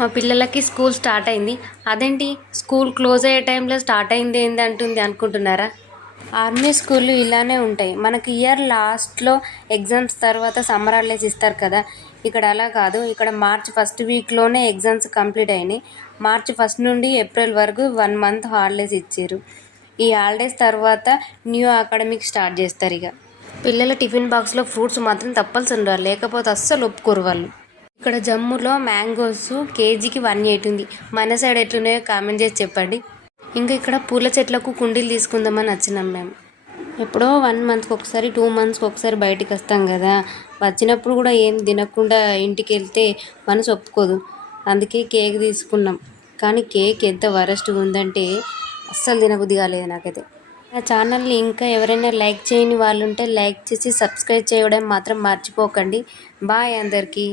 మా పిల్లలకి school start అయింది. అదేంటి స్కూల్ క్లోజ్ అయ్యే టైంలో స్టార్ట్ అయింది ఏంది అంటుంది అనుకుంటున్నారా? ఆర్మీ స్కూళ్ళు ఇలానే ఉంటాయి. మనకి ఇయర్ లాస్ట్లో ఎగ్జామ్స్ తర్వాత సమ్మర్ హాలిడేస్ ఇస్తారు కదా. ఇక్కడ అలా కాదు. ఇక్కడ మార్చ్ ఫస్ట్ వీక్లోనే ఎగ్జామ్స్ కంప్లీట్ అయినాయి. మార్చ్ ఫస్ట్ నుండి ఏప్రిల్ వరకు 1 మంత్ హాలిడేస్ ఇచ్చారు. ఈ హాలిడేస్ తర్వాత న్యూ అకాడమిక్ స్టార్ట్ చేస్తారు. ఇక పిల్లల టిఫిన్ బాక్స్లో ఫ్రూట్స్ మాత్రం తప్పల్సి ఉండాలి, లేకపోతే అస్సలు ఒప్పుకోరు వాళ్ళు. ఇక్కడ జమ్ములో మ్యాంగోస్ కేజీకి 180 ఉంది. మన సైడ్ ఎట్లున్నాయో కామెంట్ చేసి చెప్పండి. ఇంకా ఇక్కడ పూల చెట్లకు కుండీలు తీసుకుందామని వచ్చినాం మేము. ఎప్పుడో 1 మంత్కి ఒకసారి 2 మంత్స్కి ఒకసారి బయటికి వస్తాం కదా. వచ్చినప్పుడు కూడా ఏం తినకుండా ఇంటికి వెళ్తే మనసు ఒప్పుకోదు. అందుకే కేక్ తీసుకున్నాం. కానీ కేక్ ఎంత వరస్ట్గా ఉందంటే అస్సలు తినబుద్ధి కాలేదు నాకైతే. నా ఛానల్ని ఇంకా ఎవరైనా లైక్ చేయని వాళ్ళు ఉంటే లైక్ చేసి సబ్స్క్రైబ్ చేయడం మాత్రం మర్చిపోకండి. బాయ్ అందరికీ.